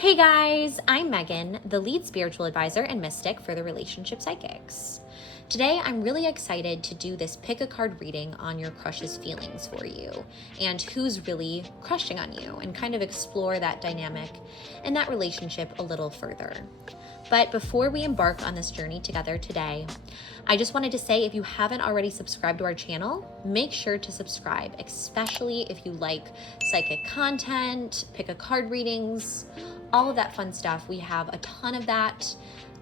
Hey guys, I'm Megan, the lead spiritual advisor and mystic for the Relationship Psychics. Today, I'm really excited to do this pick a card reading on your crush's feelings for you and who's really crushing on you, and kind of explore that dynamic and that relationship a little further. But before we embark on this journey together today, I just wanted to say, if you haven't already subscribed to our channel, make sure to subscribe, especially if you like psychic content, pick a card readings, all of that fun stuff. We have a ton of that.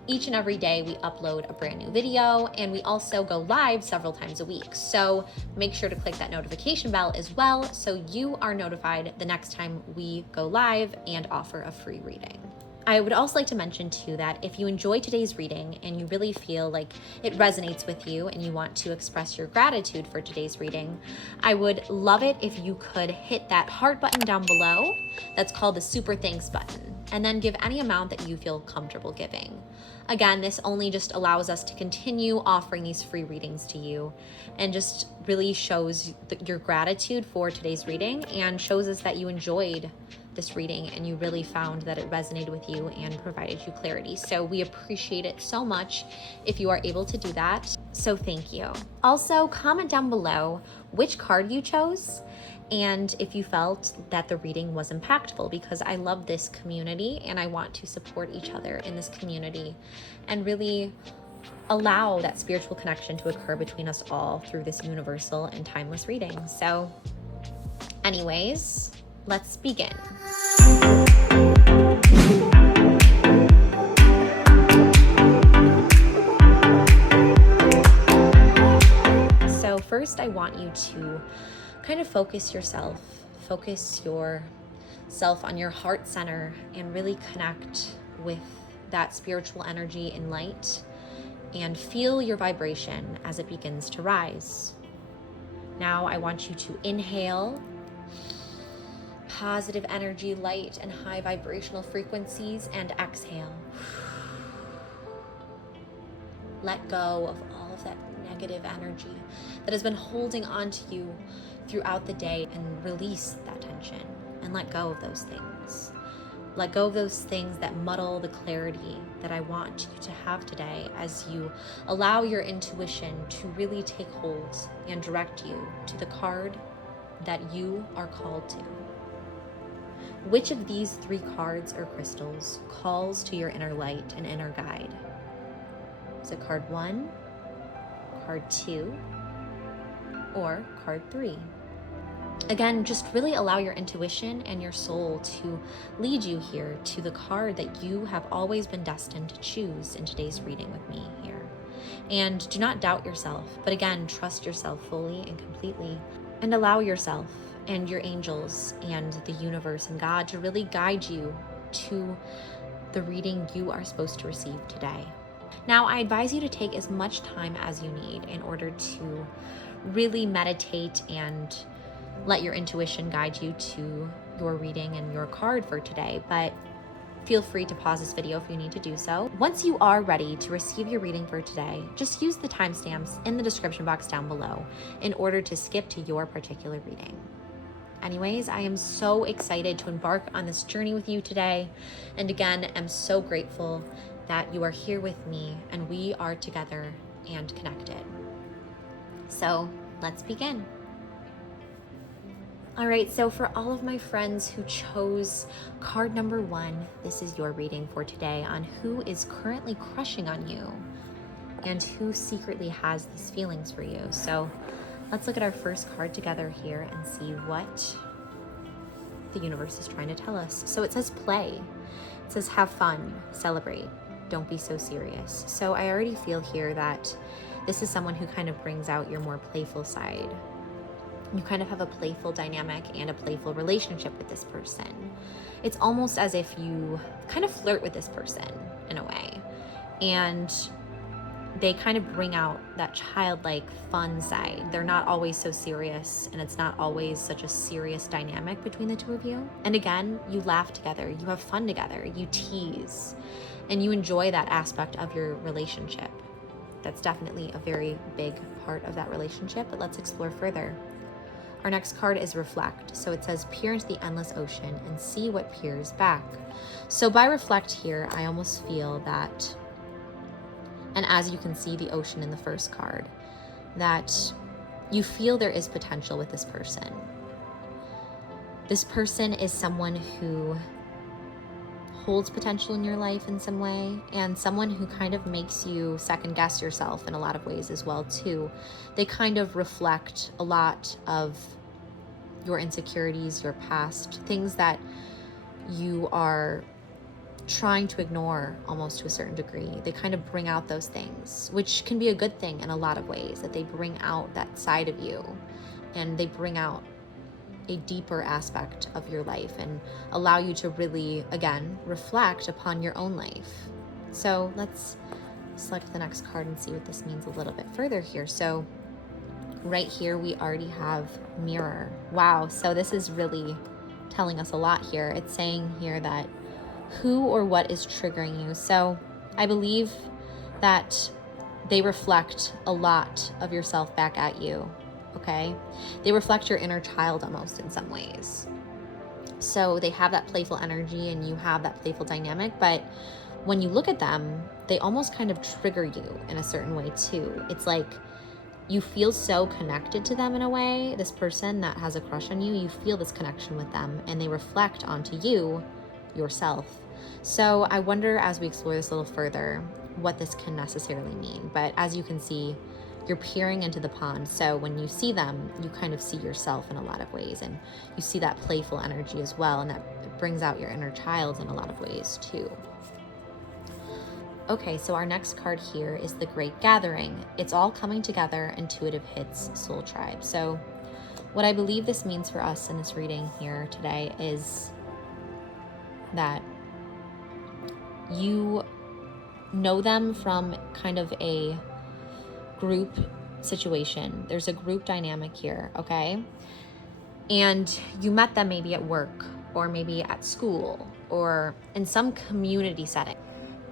Each and every day we upload a brand new video, and we also go live several times a week. So make sure to click that notification bell as well so you are notified the next time we go live and offer a free reading. I would also like to mention too that if you enjoy today's reading and you really feel like it resonates with you and you want to express your gratitude for today's reading, I would love it if you could hit that heart button down below that's called the super thanks button, and then give any amount that you feel comfortable giving. Again, this only just allows us to continue offering these free readings to you, and just really shows your gratitude for today's reading and shows us that you enjoyed this reading and you really found that it resonated with you and provided you clarity. So we appreciate it so much if you are able to do that. So thank you. Also, comment down below which card you chose and if you felt that the reading was impactful, because I love this community and I want to support each other in this community and really allow that spiritual connection to occur between us all through this universal and timeless reading. So anyways, let's begin. So first, I want you to kind of focus yourself on your heart center and really connect with that spiritual energy and light and feel your vibration as it begins to rise. Now I want you to inhale positive energy, light, and high vibrational frequencies, and exhale. Let go of all of that negative energy that has been holding on to you throughout the day, and release that tension and let go of those things. Let go of those things that muddle the clarity that I want you to have today as you allow your intuition to really take hold and direct you to the card that you are called to. Which of these three cards or crystals calls to your inner light and inner guide? Is it card 1, card 2, or card 3? Again, just really allow your intuition and your soul to lead you here to the card that you have always been destined to choose in today's reading with me here. And do not doubt yourself, but again, trust yourself fully and completely, and allow yourself and your angels and the universe and God to really guide you to the reading you are supposed to receive today. Now, I advise you to take as much time as you need in order to really meditate and let your intuition guide you to your reading and your card for today, but feel free to pause this video if you need to do so. Once you are ready to receive your reading for today, just use the timestamps in the description box down below in order to skip to your particular reading. Anyways, I am so excited to embark on this journey with you today. And again, I'm so grateful that you are here with me and we are together and connected. So let's begin. All right, so for all of my friends who chose card number 1, this is your reading for today on who is currently crushing on you and who secretly has these feelings for you. So let's look at our first card together here and see what the universe is trying to tell us. So it says play. It says have fun, celebrate, don't be so serious. So I already feel here that this is someone who kind of brings out your more playful side. You kind of have a playful dynamic and a playful relationship with this person. It's almost as if you kind of flirt with this person in a way. And they kind of bring out that childlike fun side. They're not always so serious, and it's not always such a serious dynamic between the two of you. And again, you laugh together, you have fun together, you tease, and you enjoy that aspect of your relationship. That's definitely a very big part of that relationship, but let's explore further. Our next card is reflect. So it says peer into the endless ocean and see what peers back. So by reflect here, I almost feel that, and as you can see the ocean in the first card, that you feel there is potential with this person. This person is someone who holds potential in your life in some way, and someone who kind of makes you second guess yourself in a lot of ways as well too. They kind of reflect a lot of your insecurities, your past, things that you are trying to ignore almost to a certain degree. They kind of bring out those things, which can be a good thing in a lot of ways, that they bring out that side of you and they bring out a deeper aspect of your life and allow you to really, again, reflect upon your own life. So let's select the next card and see what this means a little bit further here. So right here, we already have mirror. Wow, so this is really telling us a lot here. It's saying here that who or what is triggering you. So I believe that they reflect a lot of yourself back at you, okay? They reflect your inner child almost in some ways. So they have that playful energy and you have that playful dynamic, but when you look at them, they almost kind of trigger you in a certain way too. It's like you feel so connected to them in a way, this person that has a crush on you, you feel this connection with them and they reflect onto you, yourself. So I wonder, as we explore this a little further, what this can necessarily mean. But as you can see, you're peering into the pond. So when you see them, you kind of see yourself in a lot of ways, and you see that playful energy as well, and that brings out your inner child in a lot of ways too. Okay, so our next card here is the Great Gathering. It's all coming together, intuitive hits, soul tribe. So what I believe this means for us in this reading here today is that you know them from kind of a group situation. There's a group dynamic here, okay? And you met them maybe at work or maybe at school or in some community setting.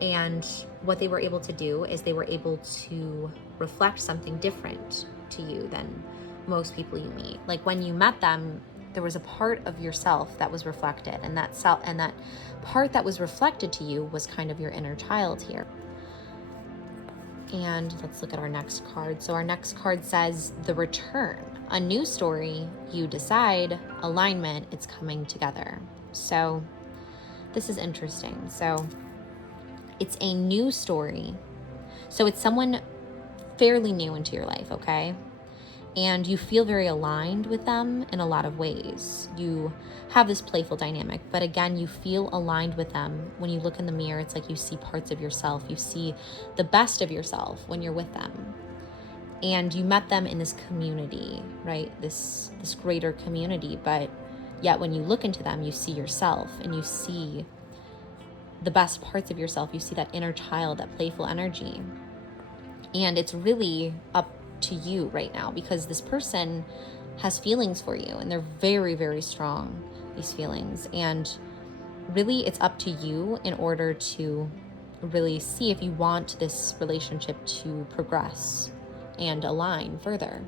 And what they were able to do is they were able to reflect something different to you than most people you meet. Like when you met them, there was a part of yourself that was reflected, and that part that was reflected to you was kind of your inner child here. And let's look at our next card. So our next card says the return, a new story, you decide, alignment, it's coming together. So this is interesting. So it's a new story. So it's someone fairly new into your life, okay? And you feel very aligned with them in a lot of ways. You have this playful dynamic, but again, you feel aligned with them. When you look in the mirror, it's like you see parts of yourself. You see the best of yourself when you're with them. And you met them in this community, right? This greater community, but yet when you look into them, you see yourself and you see the best parts of yourself. You see that inner child, that playful energy. And it's really up to you right now, because this person has feelings for you and they're very, very strong, these feelings. And really it's up to you in order to really see if you want this relationship to progress and align further.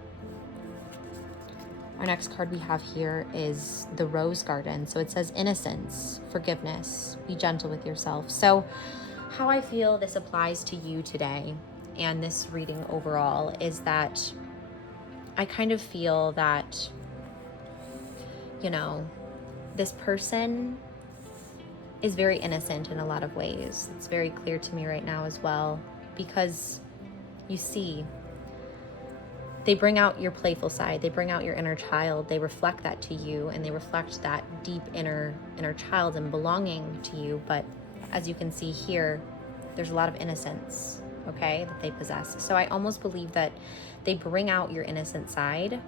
Our next card we have here is the Rose Garden. So it says innocence, forgiveness, be gentle with yourself. So how I feel this applies to you today and this reading overall is that I kind of feel that, you know, this person is very innocent in a lot of ways. It's very clear to me right now as well, because you see, they bring out your playful side, they bring out your inner child, they reflect that to you, and they reflect that deep inner child and belonging to you. But as you can see here, there's a lot of innocence, okay, that they possess. So I almost believe that they bring out your innocent side,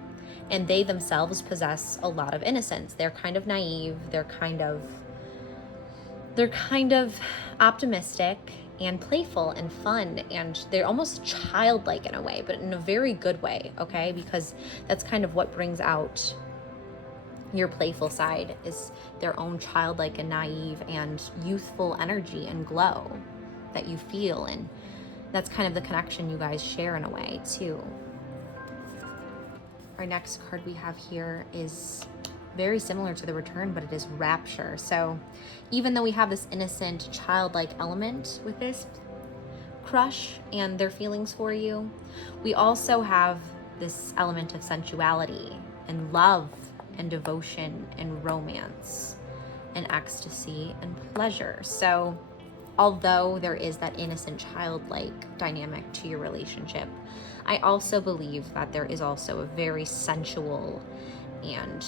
and they themselves possess a lot of innocence. They're kind of naive, they're kind of optimistic and playful and fun, and they're almost childlike in a way, but in a very good way, okay? Because that's kind of what brings out your playful side, is their own childlike and naive and youthful energy and glow that you feel, and that's kind of the connection you guys share in a way too. Our next card we have here is very similar to the return, but it is rapture. So even though we have this innocent, childlike element with this crush and their feelings for you, we also have this element of sensuality and love and devotion and romance and ecstasy and pleasure. So although there is that innocent childlike dynamic to your relationship, I also believe that there is also a very sensual and,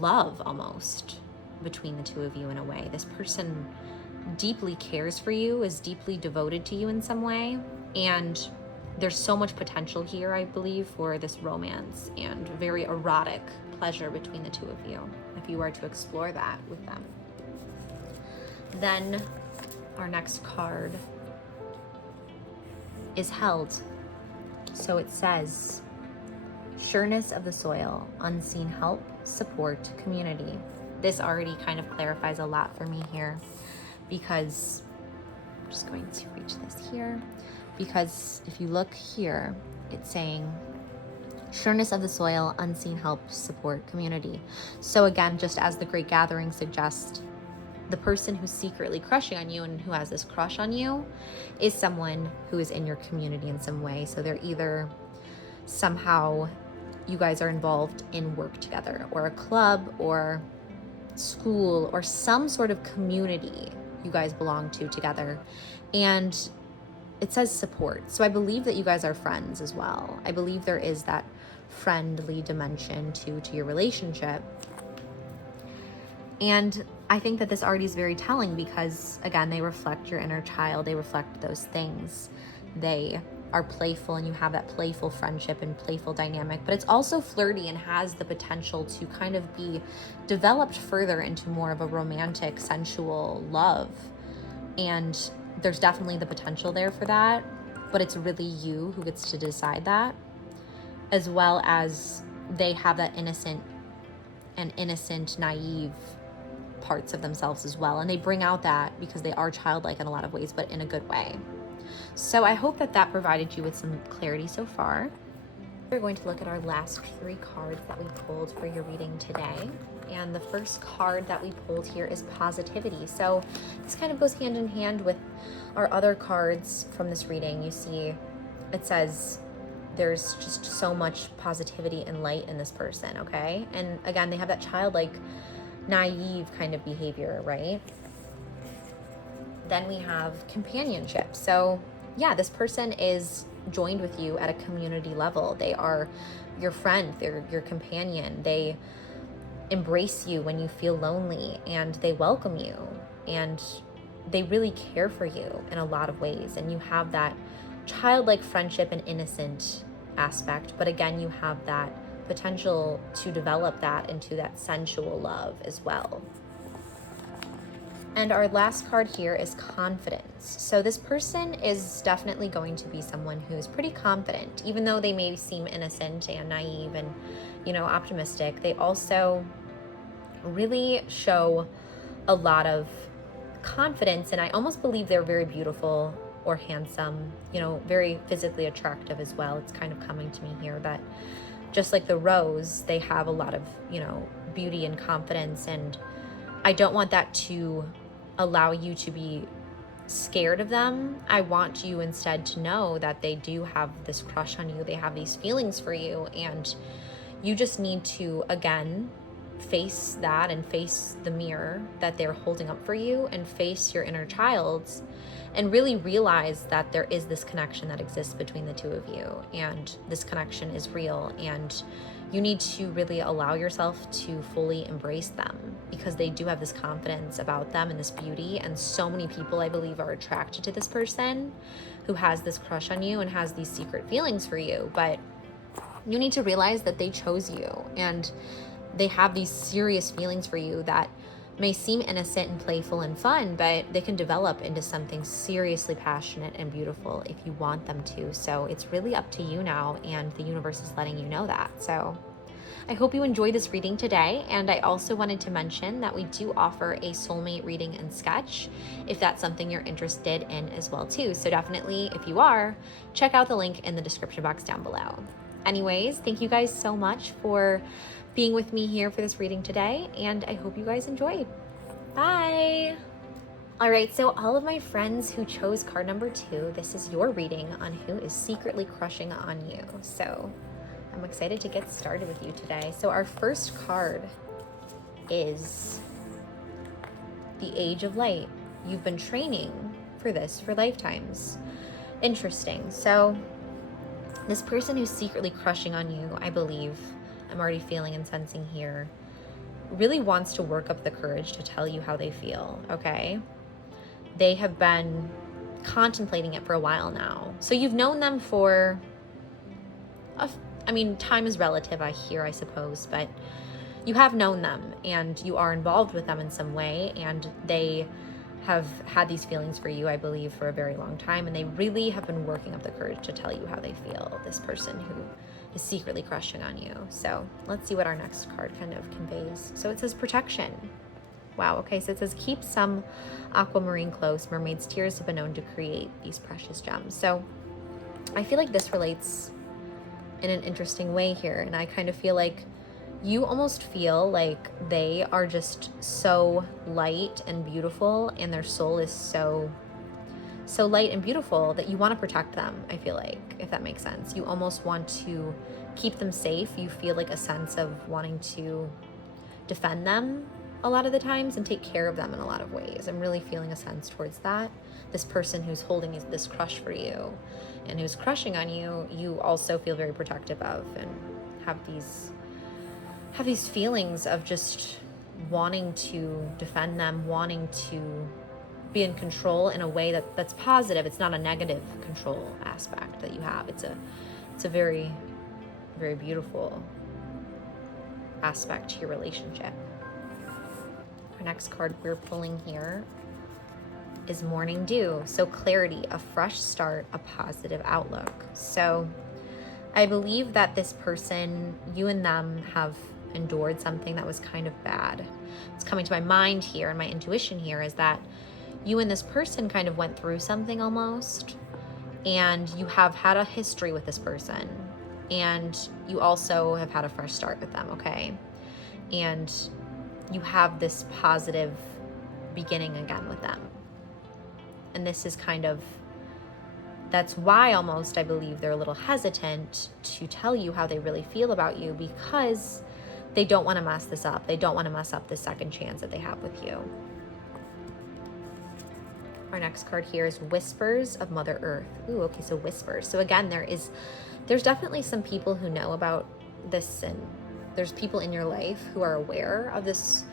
love almost between the two of you in a way. This person deeply cares for you, is deeply devoted to you in some way, and there's so much potential here, I believe, for this romance and very erotic pleasure between the two of you, if you were to explore that with them. Then our next card is held. So it says, sureness of the soil, unseen help, support, community. This already kind of clarifies a lot for me here, because I'm just going to reach this here, because if you look here, it's saying sureness of the soil, unseen help, support, community. So again, just as the Great Gathering suggests, the person who's secretly crushing on you and who has this crush on you is someone who is in your community in some way. So they're either somehow you guys are involved in work together, or a club or school or some sort of community you guys belong to together. And it says support. So I believe that you guys are friends as well. I believe there is that friendly dimension to your relationship. And I think that this already is very telling, because again, they reflect your inner child. They reflect those things. They are playful, and you have that playful friendship and playful dynamic, but it's also flirty and has the potential to kind of be developed further into more of a romantic, sensual love. And there's definitely the potential there for that, but it's really you who gets to decide that, as well as they have that innocent, naive parts of themselves as well. And they bring out that because they are childlike in a lot of ways, but in a good way. So I hope that provided you with some clarity so far. We're going to look at our last 3 cards that we pulled for your reading today. And the first card that we pulled here is positivity. So this kind of goes hand in hand with our other cards from this reading. You see, it says there's just so much positivity and light in this person, okay? And again, they have that childlike, naive kind of behavior, right? Then we have companionship. So yeah, this person is joined with you at a community level. They are your friend, they're your companion. They embrace you when you feel lonely, and they welcome you, and they really care for you in a lot of ways. And you have that childlike friendship and innocent aspect, but again, you have that potential to develop that into that sensual love as well. And our last card here is confidence. So this person is definitely going to be someone who's pretty confident, even though they may seem innocent and naive and, optimistic. They also really show a lot of confidence, and I almost believe they're very beautiful or handsome, very physically attractive as well. It's kind of coming to me here that just like the rose, they have a lot of, beauty and confidence, and I don't want that to allow you to be scared of them. I want you instead to know that they do have this crush on you. They have these feelings for you, and you just need to, again, face that and face the mirror that they're holding up for you, and face your inner child, and really realize that there is this connection that exists between the two of you, and this connection is real, and you need to really allow yourself to fully embrace them, because they do have this confidence about them and this beauty. And so many people, I believe, are attracted to this person who has this crush on you and has these secret feelings for you. But you need to realize that they chose you, and they have these serious feelings for you that may seem innocent and playful and fun, but they can develop into something seriously passionate and beautiful if you want them to. So it's really up to you now, and the universe is letting you know that. So I hope you enjoyed this reading today. And I also wanted to mention that we do offer a soulmate reading and sketch if that's something you're interested in as well too. So definitely, if you are, check out the link in the description box down below. Anyways, thank you guys so much for being with me here for this reading today, and I hope you guys enjoyed. Bye. All right, so all of my friends who chose card number 2, this is your reading on who is secretly crushing on you. So I'm excited to get started with you today. So our first card is the Age of Light. You've been training for this for lifetimes. Interesting. So this person who's secretly crushing on you, I believe, I'm already feeling and sensing here, really wants to work up the courage to tell you how they feel, okay? They have been contemplating it for a while now. So you've known them for, time is relative, I suppose, but you have known them and you are involved with them in some way, and they have had these feelings for you, I believe, for a very long time, and they really have been working up the courage to tell you how they feel, this person who is secretly crushing on you. So let's see what our next card kind of conveys. So it says protection. Wow, okay, so it says keep some aquamarine close. Mermaid's tears have been known to create these precious gems. So I feel like this relates in an interesting way here, and I kind of feel like you almost feel like they are just so light and beautiful, and their soul is so light and beautiful that you want to protect them, I feel like, if that makes sense. You almost want to keep them safe. You feel like a sense of wanting to defend them a lot of the times and take care of them in a lot of ways. I'm really feeling a sense towards that. This person who's holding this crush for you and who's crushing on you, you also feel very protective of, and have these feelings of just wanting to defend them, wanting to be in control in a way that's positive. It's not a negative control aspect that you have. It's a very, very beautiful aspect to your relationship. Our next card we're pulling here is Morning Dew. So clarity, a fresh start, a positive outlook. So I believe that this person, you and them have endured something that was kind of bad. It's coming to my mind here, and my intuition here is that you and this person kind of went through something almost, and you have had a history with this person, and you also have had a fresh start with them, okay? And you have this positive beginning again with them. And this is that's why almost I believe they're a little hesitant to tell you how they really feel about you, because they don't want to mess this up. They don't want to mess up the second chance that they have with you. Our next card here is Whispers of Mother Earth. Ooh, okay, so whispers. So again, there's definitely some people who know about this, and there's people in your life who are aware of this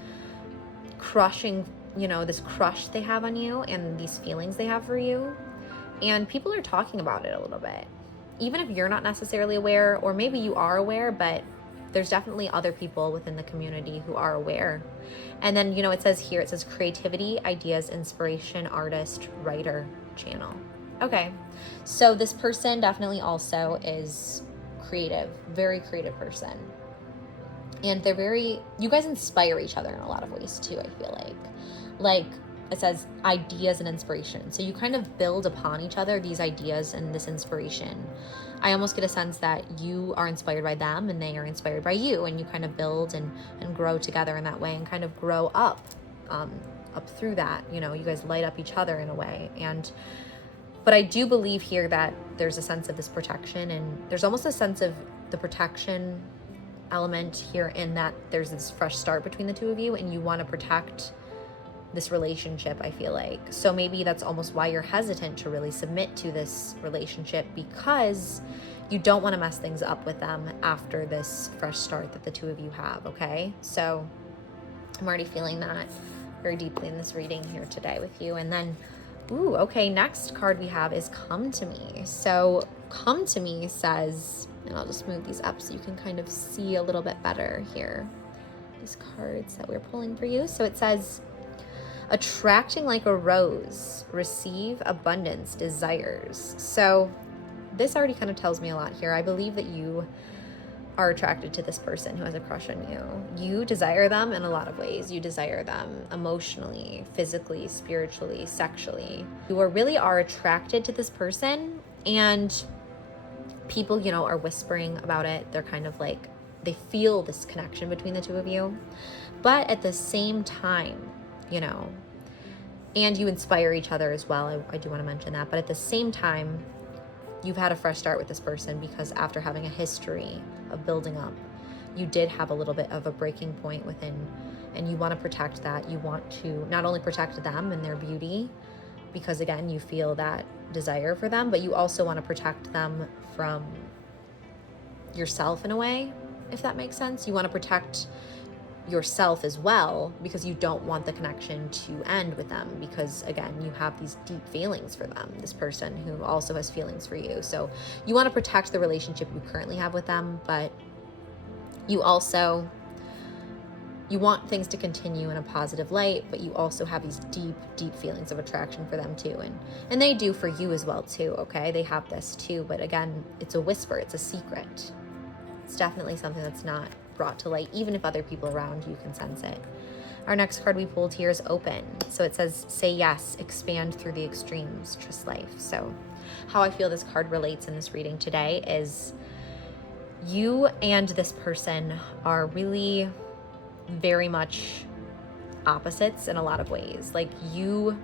crushing, this crush they have on you and these feelings they have for you. And people are talking about it a little bit. Even if you're not necessarily aware, or maybe you are aware, but there's definitely other people within the community who are aware. And then, it says here, it says creativity, ideas, inspiration, artist, writer, channel. Okay, so this person definitely also is creative, very creative person. And you guys inspire each other in a lot of ways too, I feel like. Like it says ideas and inspiration. So you kind of build upon each other, these ideas and this inspiration. I almost get a sense that you are inspired by them and they are inspired by you, and you kind of build and grow together in that way, and kind of grow up through that. You guys light up each other in a way. But I do believe here that there's a sense of this protection, and there's almost a sense of the protection element here, in that there's this fresh start between the two of you, and you want to protect this relationship, I feel like. So maybe that's almost why you're hesitant to really submit to this relationship, because you don't want to mess things up with them after this fresh start that the two of you have, okay? So I'm already feeling that very deeply in this reading here today with you. And then, ooh, okay, next card we have is Come to Me. So Come to Me says, and I'll just move these up so you can kind of see a little bit better here, these cards that we're pulling for you. So it says, attracting like a rose, receive abundance, desires. So this already kind of tells me a lot here. I believe that you are attracted to this person who has a crush on you. You desire them in a lot of ways. You desire them emotionally, physically, spiritually, sexually. You really are attracted to this person, and people, you know, are whispering about it. They're kind of like, they feel this connection between the two of you. But at the same time, you know, and you inspire each other as well. I do want to mention that. But at the same time, you've had a fresh start with this person because after having a history of building up, you did have a little bit of a breaking point within, and you want to protect that. You want to not only protect them and their beauty, because again, you feel that desire for them, but you also want to protect them from yourself in a way, if that makes sense. You want to protect yourself as well because you don't want the connection to end with them, because again, you have these deep feelings for them, this person who also has feelings for you. So you want to protect the relationship you currently have with them, but you also, you want things to continue in a positive light, but you also have these deep feelings of attraction for them too. And they do for you as well too, okay? They have this too, but again, it's a whisper, it's a secret. It's definitely something that's not brought to light, even if other people around you can sense it. Our next card we pulled here is open. So it says, say yes, expand through the extremes, trust life. So how I feel this card relates in this reading today is you and this person are really very much opposites in a lot of ways. Like you,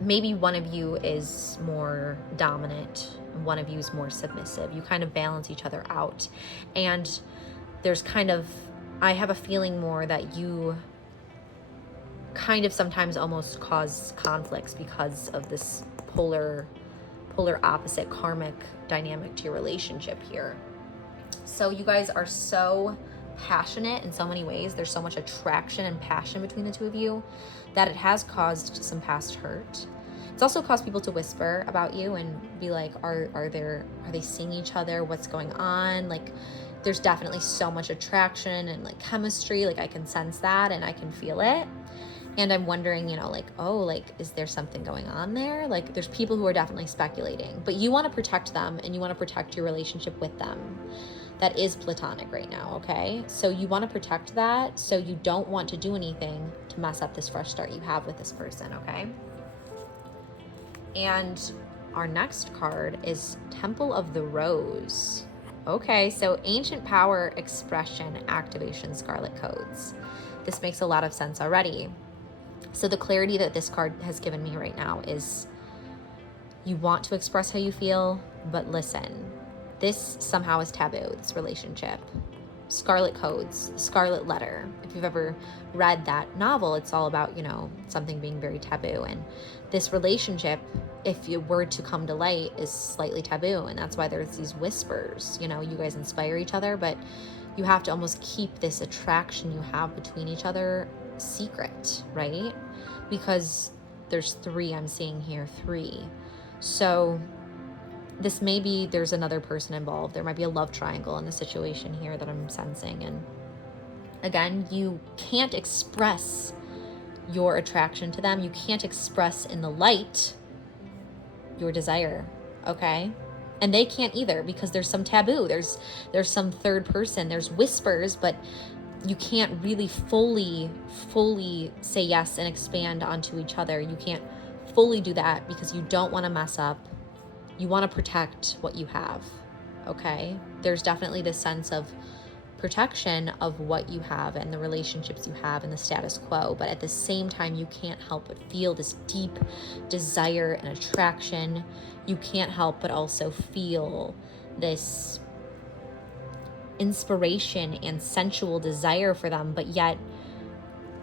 maybe one of you is more dominant, one of you is more submissive. You kind of balance each other out. And there's kind of, I have a feeling more that you kind of sometimes almost cause conflicts because of this polar opposite karmic dynamic to your relationship here. So you guys are so passionate in so many ways. There's so much attraction and passion between the two of you that it has caused some past hurt. It's also caused people to whisper about you and be like, are they seeing each other? What's going on? Like, there's definitely so much attraction and like chemistry. Like I can sense that and I can feel it. And I'm wondering, you know, like, oh, like, is there something going on there? Like there's people who are definitely speculating, but you want to protect them and you want to protect your relationship with them. That is platonic right now, okay? So you want to protect that. So you don't want to do anything to mess up this fresh start you have with this person, okay? And our next card is Temple of the Rose. Okay, so ancient power, expression, activation, scarlet codes. This makes a lot of sense already. So the clarity that this card has given me right now is you want to express how you feel, but listen, this somehow is taboo, this relationship. Scarlet codes, scarlet letter. If you've ever read that novel, it's all about, you know, something being very taboo. And this relationship, if you were to come to light, is slightly taboo. And that's why there's these whispers, you know, you guys inspire each other, but you have to almost keep this attraction you have between each other secret, right? Because there's three, I'm seeing here, three. So this may be there's another person involved. There might be a love triangle in the situation here that I'm sensing. And again, you can't express your attraction to them. You can't express in the light your desire, okay? And they can't either because there's some taboo. There's some third person. There's whispers, but you can't really fully say yes and expand onto each other. You can't fully do that because you don't want to mess up. You want to protect what you have, okay? There's definitely this sense of protection of what you have and the relationships you have and the status quo, but at the same time, you can't help but feel this deep desire and attraction. You can't help but also feel this inspiration and sensual desire for them, but yet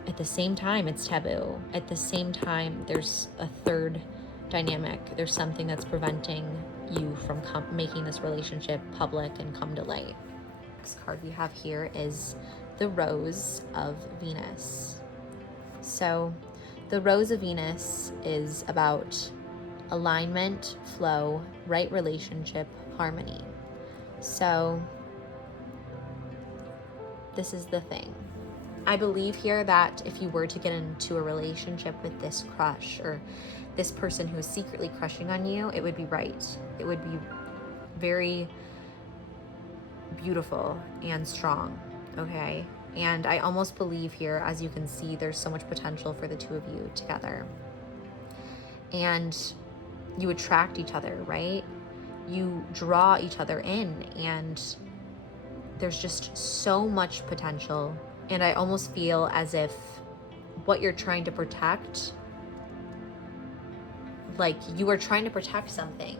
at the same time, it's taboo. At the same time, there's a third dynamic. There's something that's preventing you from making this relationship public and come to light. Next card we have here is the Rose of Venus. So the Rose of Venus is about alignment, flow, right relationship, harmony. So this is the thing. I believe here that if you were to get into a relationship with this crush or this person who is secretly crushing on you, it would be right. It would be very beautiful and strong, okay? And I almost believe here, as you can see, there's so much potential for the two of you together. And you attract each other, right? you draw each other in, and there's just so much potential. And I almost feel as if what you're trying to protect, like you are trying to protect something,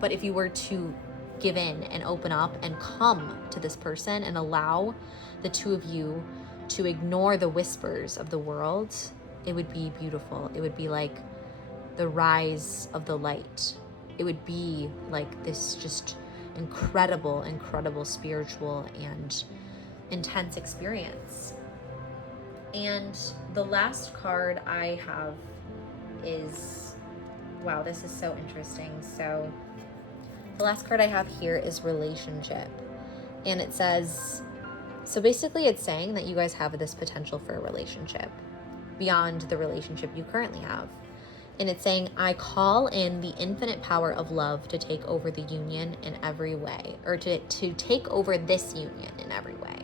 but if you were to give in and open up and come to this person and allow the two of you to ignore the whispers of the world, it would be beautiful. It would be like the rise of the light. It would be like this just incredible, incredible spiritual and intense experience. And the last card I have is, wow, this is so interesting. So the last card I have here is relationship. And it says, so basically it's saying that you guys have this potential for a relationship beyond the relationship you currently have. And it's saying, I call in the infinite power of love to take over the union in every way, or to take over this union in every way.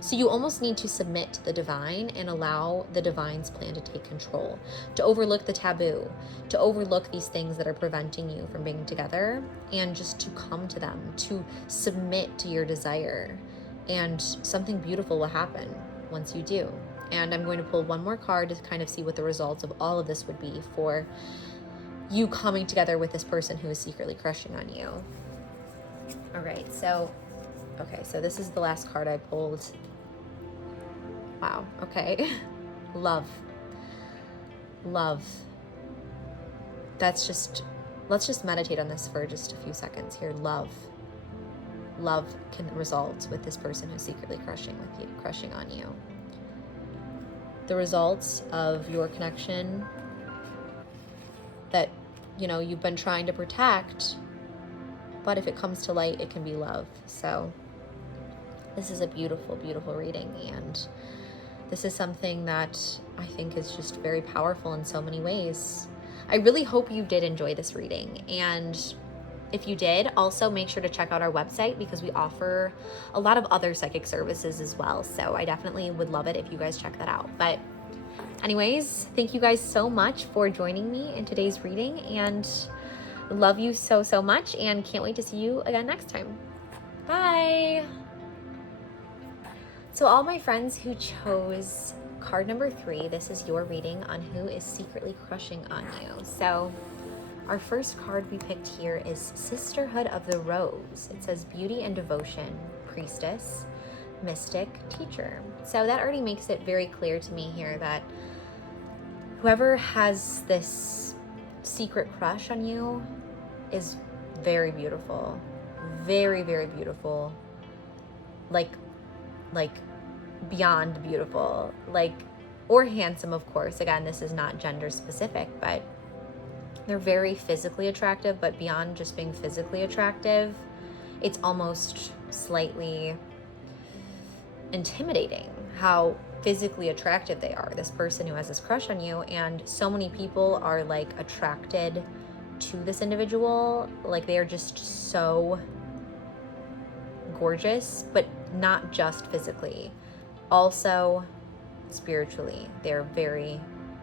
So you almost need to submit to the divine and allow the divine's plan to take control, to overlook the taboo, to overlook these things that are preventing you from being together, and just to come to them, to submit to your desire. And something beautiful will happen once you do. And I'm going to pull one more card to kind of see what the results of all of this would be for you coming together with this person who is secretly crushing on you. All right, so this is the last card I pulled. Wow, okay. Love. Let's just meditate on this for just a few seconds here. Love can result with this person who's secretly crushing on you. The results of your connection that, you've been trying to protect, but if it comes to light, it can be love. So this is a beautiful, beautiful reading, and this is something that I think is just very powerful in so many ways. I really hope you did enjoy this reading, and if you did, also make sure to check out our website because we offer a lot of other psychic services as well. So I definitely would love it if you guys check that out. But anyways, thank you guys so much for joining me in today's reading, and love you so, so much, and can't wait to see you again next time. Bye. So all my friends who chose card number 3, this is your reading on who is secretly crushing on you. So our first card we picked here is Sisterhood of the Rose. It says beauty and devotion, priestess, mystic, teacher. So that already makes it very clear to me here that whoever has this secret crush on you is very beautiful, very, very beautiful, like beyond beautiful, or handsome, of course. Again, this is not gender specific, but they're very physically attractive, but beyond just being physically attractive, it's almost slightly intimidating how physically attractive they are, this person who has this crush on you. And so many people are attracted to this individual, they are just so gorgeous, but not just physically, also spiritually. They're very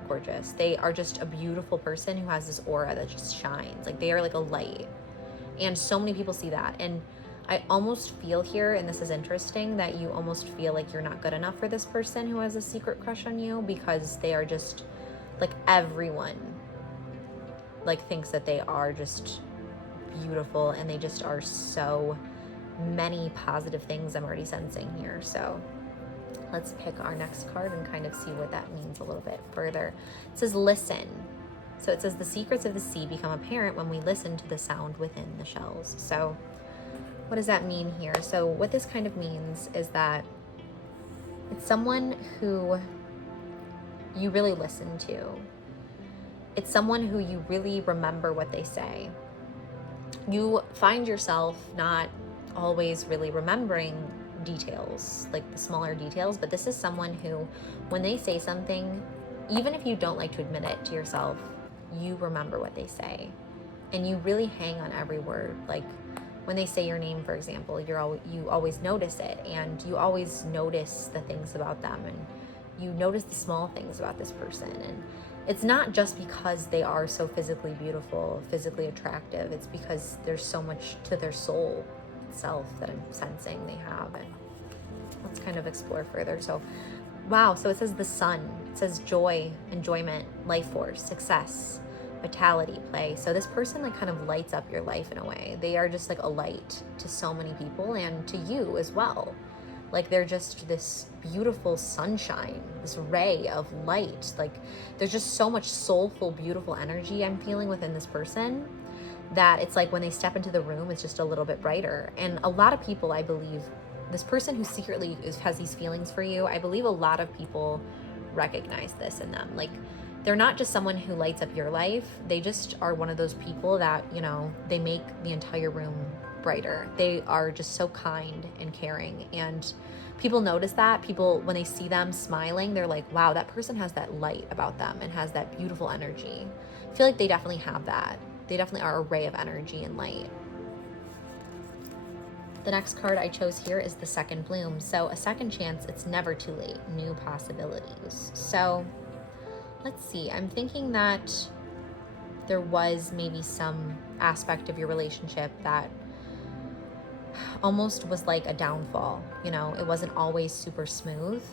gorgeous. They are just a beautiful person who has this aura that just shines. They are like a light, and so many people see that. And I almost feel here, and this is interesting, that you almost feel like you're not good enough for this person who has a secret crush on you, because they are just everyone thinks that they are just beautiful, and they just are so many positive things I'm already sensing here. So let's pick our next card and kind of see what that means a little bit further. It says listen. So it says the secrets of the sea become apparent when we listen to the sound within the shells. So what does that mean here? So what this kind of means is that it's someone who you really listen to. It's someone who you really remember what they say. You find yourself not always really remembering details, the smaller details, but this is someone who, when they say something, even if you don't like to admit it to yourself, you remember what they say, and you really hang on every word. When they say your name, for example, you always notice it, and you always notice the things about them, and you notice the small things about this person. And it's not just because they are so physically beautiful, physically attractive. It's because there's so much to their soul itself that I'm sensing they have. And let's kind of explore further. So, wow. So it says the sun. It says joy, enjoyment, life force, success, vitality, play. So this person like kind of lights up your life in a way. They are just like a light to so many people and to you as well. Like they're just this beautiful sunshine, this ray of light. Like there's just so much soulful, beautiful energy I'm feeling within this person that it's like when they step into the room, it's just a little bit brighter. And a lot of people, I believe, this person who secretly has these feelings for you, I believe a lot of people recognize this in them. Like they're not just someone who lights up your life. They just are one of those people that, you know, they make the entire room brighter. They are just so kind and caring, and people notice that. People, when they see them smiling, they're like, wow, that person has that light about them and has that beautiful energy. I feel like they definitely have that. They definitely are a ray of energy and light. The next card I chose here is the second bloom. So a second chance, it's never too late. New possibilities. So let's see. I'm thinking that there was maybe some aspect of your relationship that almost was like a downfall. You know, it wasn't always super smooth,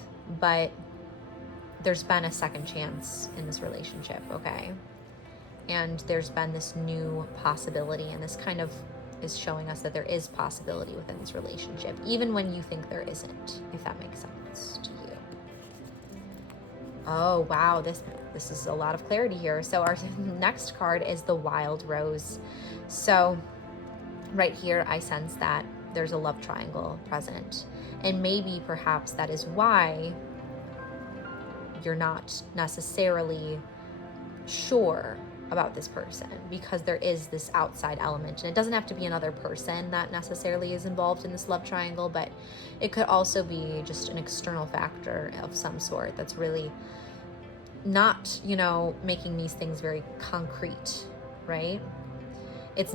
but there's been a second chance in this relationship, okay? And there's been this new possibility, and this kind of is showing us that there is possibility within this relationship, even when you think there isn't, if that makes sense to you. Oh, wow, this is a lot of clarity here. So our next card is the wild rose. So right here, I sense that there's a love triangle present. And maybe perhaps that is why you're not necessarily sure about this person, because there is this outside element. And it doesn't have to be another person that necessarily is involved in this love triangle, but it could also be just an external factor of some sort that's really not, you know, making these things very concrete, right? It's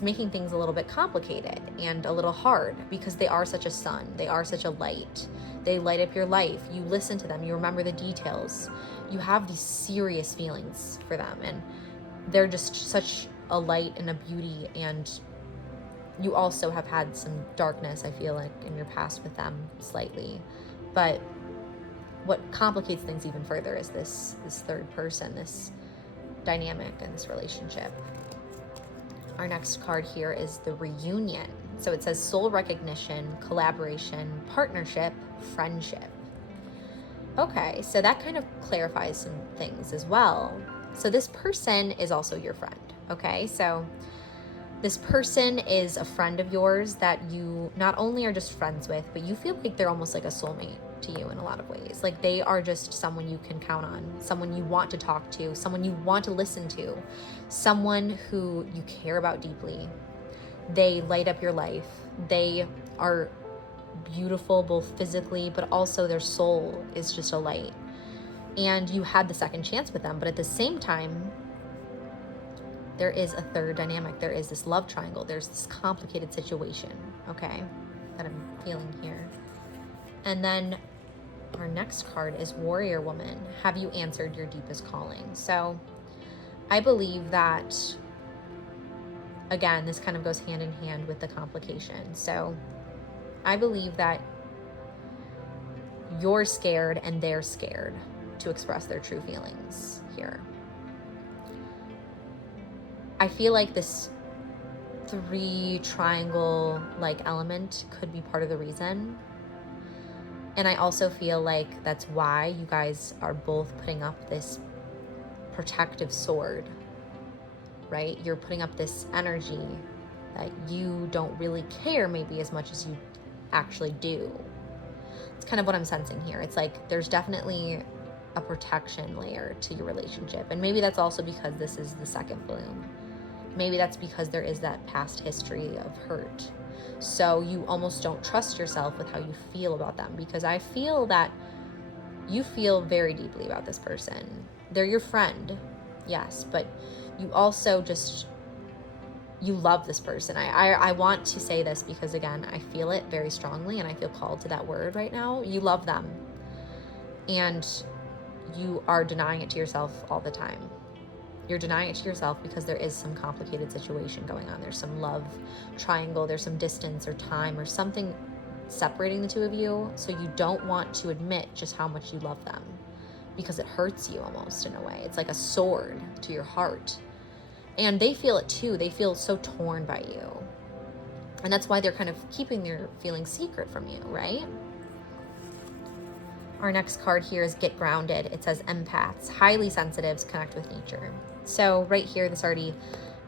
making things a little bit complicated and a little hard, because they are such a sun. They are such a light. They light up your life. You listen to them. You remember the details. You have these serious feelings for them, and they're just such a light and a beauty. And you also have had some darkness, I feel like, in your past with them slightly. But what complicates things even further is this third person, this dynamic in this relationship. Our next card here is the reunion. So it says soul recognition, collaboration, partnership, friendship. Okay, so that kind of clarifies some things as well. So this person is also your friend, okay? So this person is a friend of yours that you not only are just friends with, but you feel like they're almost like a soulmate to you in a lot of ways. Like they are just someone you can count on, someone you want to talk to, someone you want to listen to, someone who you care about deeply. They light up your life. They are beautiful both physically, but also their soul is just a light. And you had the second chance with them, but at the same time, there is a third dynamic. There is this love triangle. There's this complicated situation, okay, that I'm feeling here. And then our next card is Warrior Woman. Have you answered your deepest calling? So I believe that, again, this kind of goes hand in hand with the complication. So I believe that you're scared and they're scared to express their true feelings here. I feel like this 3 triangle like element could be part of the reason. And I also feel like that's why you guys are both putting up this protective sword, right? You're putting up this energy that you don't really care maybe as much as you actually do. It's kind of what I'm sensing here. It's like there's definitely a protection layer to your relationship. And maybe that's also because this is the second bloom. Maybe that's because there is that past history of hurt. So you almost don't trust yourself with how you feel about them, because I feel that you feel very deeply about this person. They're your friend, yes, but you also just, you love this person. I want to say this because, again, I feel it very strongly and I feel called to that word right now. You love them. And you are denying it to yourself all the time. You're denying it to yourself because there is some complicated situation going on. There's some love triangle, there's some distance or time or something separating the two of you. So you don't want to admit just how much you love them because it hurts you almost in a way. It's like a sword to your heart. And they feel it too. They feel so torn by you. And that's why they're kind of keeping their feelings secret from you, right? Our next card here is Get Grounded. It says empaths, highly sensitives, connect with nature. So right here, this already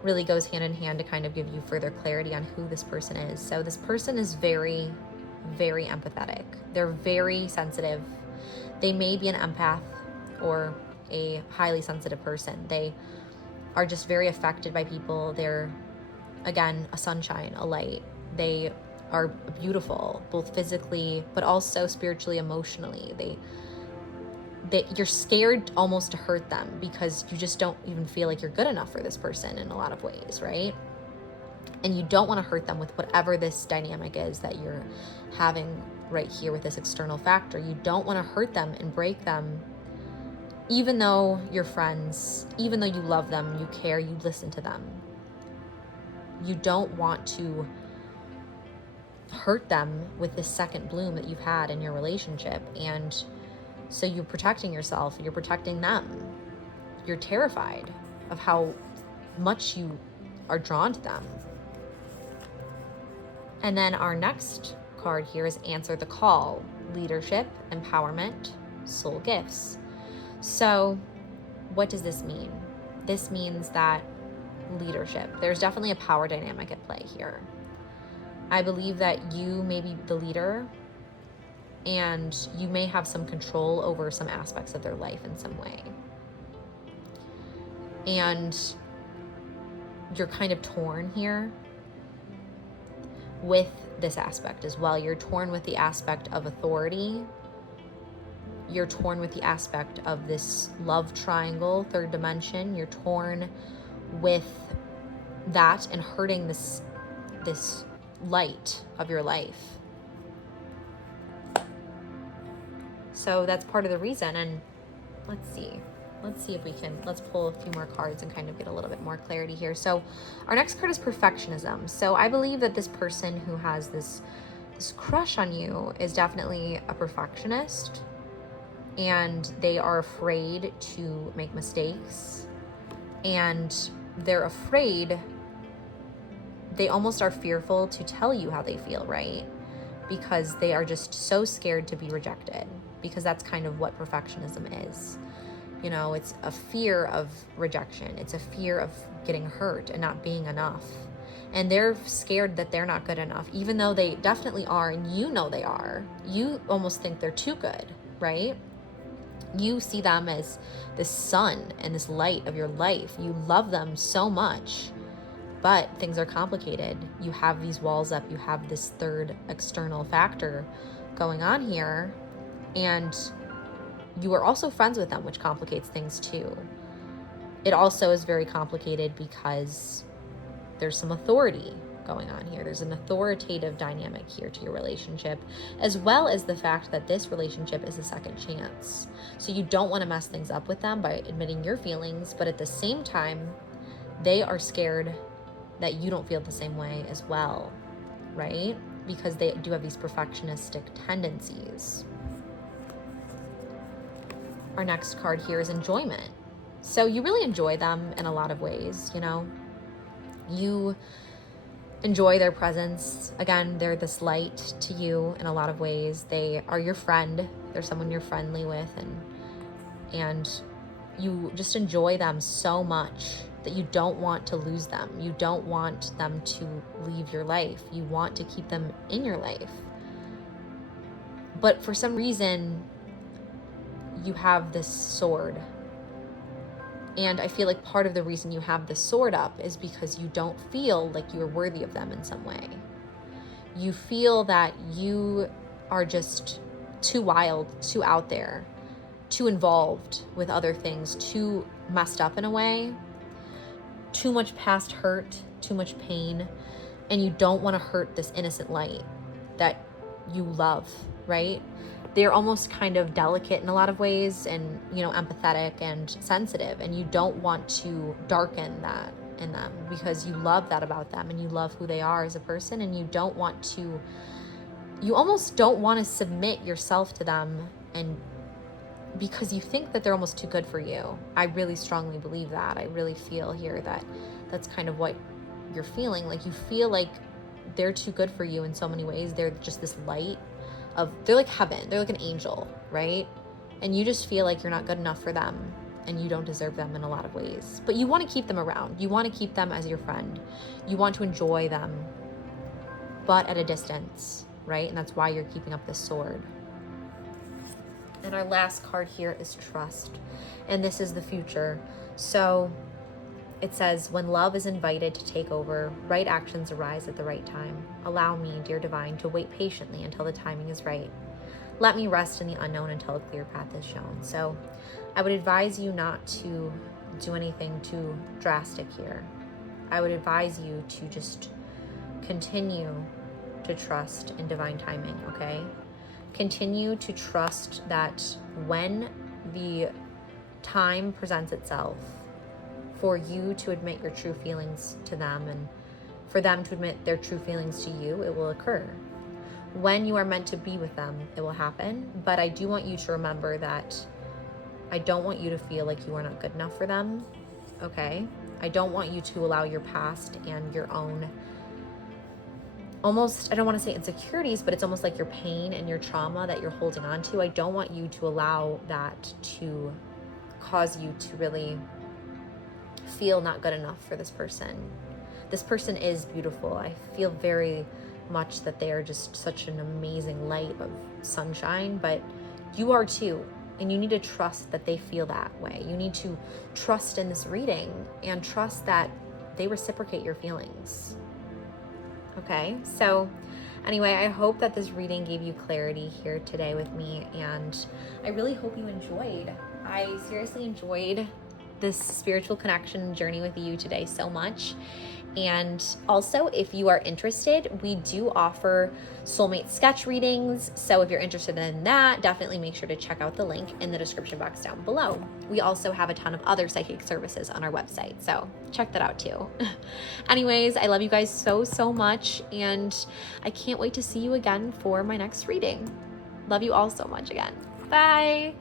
really goes hand in hand to kind of give you further clarity on who this person is. So this person is very, very empathetic. They're very sensitive. They may be an empath or a highly sensitive person. They are just very affected by people. They're, again, a sunshine, a light. They are beautiful, both physically, but also spiritually, emotionally. You're scared almost to hurt them because you just don't even feel like you're good enough for this person in a lot of ways, right? And you don't want to hurt them with whatever this dynamic is that you're having right here with this external factor. You don't want to hurt them and break them, even though you're friends, even though you love them, you care, you listen to them. You don't want to hurt them with this second bloom that you've had in your relationship. And so you're protecting yourself, you're protecting them. You're terrified of how much you are drawn to them. And then our next card here is Answer the Call, leadership, empowerment, soul gifts. So what does this mean? This means that leadership, there's definitely a power dynamic at play here. I believe that you may be the leader and you may have some control over some aspects of their life in some way. And you're kind of torn here with this aspect as well. You're torn with the aspect of authority. You're torn with the aspect of this love triangle, third dimension. You're torn with that and hurting this light of your life. So that's part of the reason. And let's see if we can, let's pull a few more cards and kind of get a little bit more clarity here. So our next card is perfectionism. So I believe that this person who has this crush on you is definitely a perfectionist, and they are afraid to make mistakes, and they're afraid, they almost are fearful to tell you how they feel, right? Because they are just so scared to be rejected, because that's kind of what perfectionism is. You know, it's a fear of rejection. It's a fear of getting hurt and not being enough. And they're scared that they're not good enough, even though they definitely are, and you know they are. You almost think they're too good, right? You see them as this sun and this light of your life. You love them so much, but things are complicated. You have these walls up. You have this third external factor going on here, and you are also friends with them, which complicates things too. It also is very complicated because there's some authority going on here. There's an authoritative dynamic here to your relationship, as well as the fact that this relationship is a second chance. So you don't want to mess things up with them by admitting your feelings, but at the same time, they are scared that you don't feel the same way as well, right? Because they do have these perfectionistic tendencies. Our next card here is enjoyment. So you really enjoy them in a lot of ways, you know? You enjoy their presence. Again, they're this light to you in a lot of ways. They are your friend. They're someone you're friendly with, and you just enjoy them so much that you don't want to lose them. You don't want them to leave your life. You want to keep them in your life. But for some reason, you have this sword. And I feel like part of the reason you have the sword up is because you don't feel like you're worthy of them in some way. You feel that you are just too wild, too out there, too involved with other things, too messed up in a way, too much past hurt, too much pain, and you don't want to hurt this innocent light that you love, right? they're almost kind of delicate in a lot of ways, and, you know, empathetic and sensitive. And you don't want to darken that in them, because you love that about them and you love who they are as a person. And you almost don't want to submit yourself to them, and because you think that they're almost too good for you. I really strongly believe that. I really feel here that that's kind of what you're feeling. Like, you feel like they're too good for you in so many ways. They're just this light they're like heaven. They're like an angel, right? And you just feel like you're not good enough for them, and you don't deserve them in a lot of ways. But you want to keep them around. You want to keep them as your friend. You want to enjoy them, but at a distance, right? And that's why you're keeping up this sword. And our last card here is trust. And this is the future. So it says, when love is invited to take over, right actions arise at the right time. Allow me, dear divine, to wait patiently until the timing is right. Let me rest in the unknown until a clear path is shown. So I would advise you not to do anything too drastic here. I would advise you to just continue to trust in divine timing, okay? Continue to trust that when the time presents itself for you to admit your true feelings to them, and for them to admit their true feelings to you, it will occur. When you are meant to be with them, it will happen. But I do want you to remember that I don't want you to feel like you are not good enough for them, okay? I don't want you to allow your past and your own, almost, I don't want to say insecurities, but it's almost like your pain and your trauma that you're holding on to. I don't want you to allow that to cause you to really feel not good enough for this person. This person is beautiful. I feel very much that they are just such an amazing light of sunshine, but you are too. And you need to trust that they feel that way. You need to trust in this reading and trust that they reciprocate your feelings. Okay, so anyway, I hope that this reading gave you clarity here today with me, and I really hope you enjoyed. I seriously enjoyed this spiritual connection journey with you today so much. And also, if you are interested, we do offer soulmate sketch readings. So if you're interested in that, definitely make sure to check out the link in the description box down below. We also have a ton of other psychic services on our website, so check that out too. Anyways, I love you guys so much, and I can't wait to see you again for my next reading. Love you all so much again. Bye.